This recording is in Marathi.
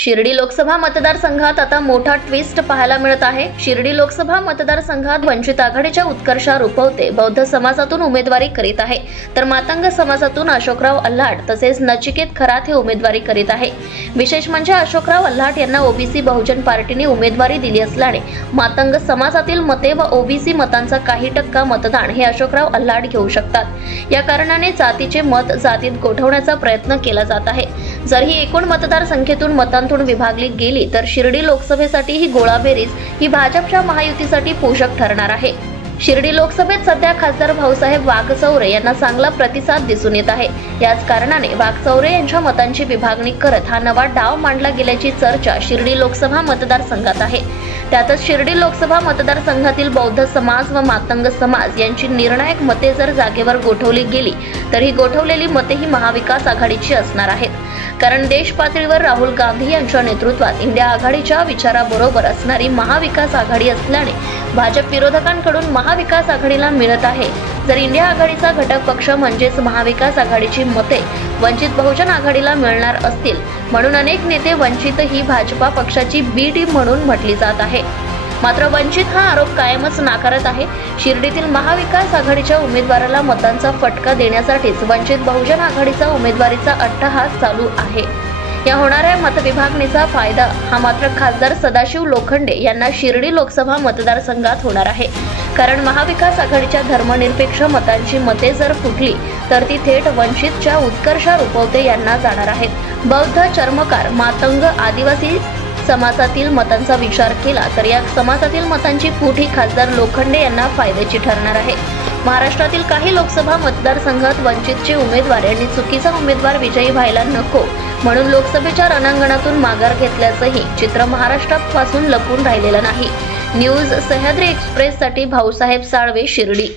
शिर्डी लोकसभा मतदारसंघात आता मोठा ट्विस्ट पाहायला मिळत आहे। शिर्डी लोकसभा मतदारसंघात वंचित आघाडीच्या उत्कर्षा रुपवते बौद्ध समाजातून उमेदवारी करीत आहे, तर मातंग समाजातून अशोकराव अल्हाट तसेच नचिकेत खरात हे उमेदवारी करीत आहे। विशेष म्हणजे अशोकराव अल्हाट यांना ओबीसी बहुजन पार्टीने उमेदवारी दिली असल्याने मातंग समाजातील मते व ओबीसी मतांचा काही टक्का मतदान हे अशोकराव अल्हाट घेऊ शकतात। या कारणाने जातीचे मत जातीत गोठवण्याचा प्रयत्न केला जात आहे। जर ही एकूण मतदारसंख्येतून मतांतून विभागली गेली तर शिर्डी लोकसभेसाठी ही गोळाबेरीज ही भाजपच्या महायुतीसाठी पोषक ठरणार आहे। शिर्डी लोकसभेत सध्या खासदार भाऊसाहेब वाघचौरे यांना चांगला प्रतिसाद दिसून येत आहे। याच कारणाने वाघचौरे यांच्या मतांची विभागणी करत हा नवा डाव मांडला गेल्याची चर्चा शिर्डी लोकसभा मतदारसंघात आहे। त्यातच शिर्डी लोकसभा मतदारसंघातील बौद्ध समाज व मातंग समाज यांची निर्णायक मते जर जागेवर गोठवली गेली तर ही गोठवलेली मते ही महाविकास आघाडीची असणार आहेत, कारण देश पातळीवर राहुल गांधी यांच्या नेतृत्वात इंडिया आघाडीच्या विचाराबरोबर असणारी महाविकास आघाडी असल्याने भाजप विरोधकांकडून महाविकास आघाडीला मिळत आहे। जर इंडिया आघाडीचा घटक पक्ष म्हणजेच महाविकास आघाडीची मते वंचित बहुजन आघाडीला मिळणार असतील, म्हणून अनेक नेते वंचित ही भाजपा पक्षाची बी टीम म्हणून म्हटली जात आहे। मात्र वंचित हा आरोप कायमच नाकारत आहे। शिर्डीतील महाविकास आघाडीच्या उमेदवाराला मतांचा फटका देण्यासाठीच वंचित बहुजन आघाडीचा उमेदवारीचा अट्टहास चालू आहे। या होणाऱ्या मतविभागणीचा फायदा हा मात्र खासदार सदाशिव लोखंडे यांना शिर्डी लोकसभा मतदारसंघात होणार आहे, कारण महाविकास आघाडीच्या धर्मनिरपेक्ष मतांची मते जर फुटली तर ती थेट वंचितच्या उत्कर्षा रुपवते यांना जाणार आहेत। बौद्ध, चर्मकार, मातंग, आदिवासी समाजातील मतांचा विचार केला तर या समाजातील मतांची फूट ही खासदार लोखंडे यांना फायद्याची ठरणार आहे। महाराष्ट्रातील काही लोकसभा मतदारसंघात वंचितचे उमेदवार यांनी चुकीचा उमेदवार विजयी व्हायला नको म्हणून लोकसभेच्या रणांगणातून माघार घेतल्याचंही चित्र महाराष्ट्रापासून लपून राहिलेलं नाही। न्यूज सह्याद्री एक्सप्रेससाठी भाऊसाहेब साळवे, शिर्डी।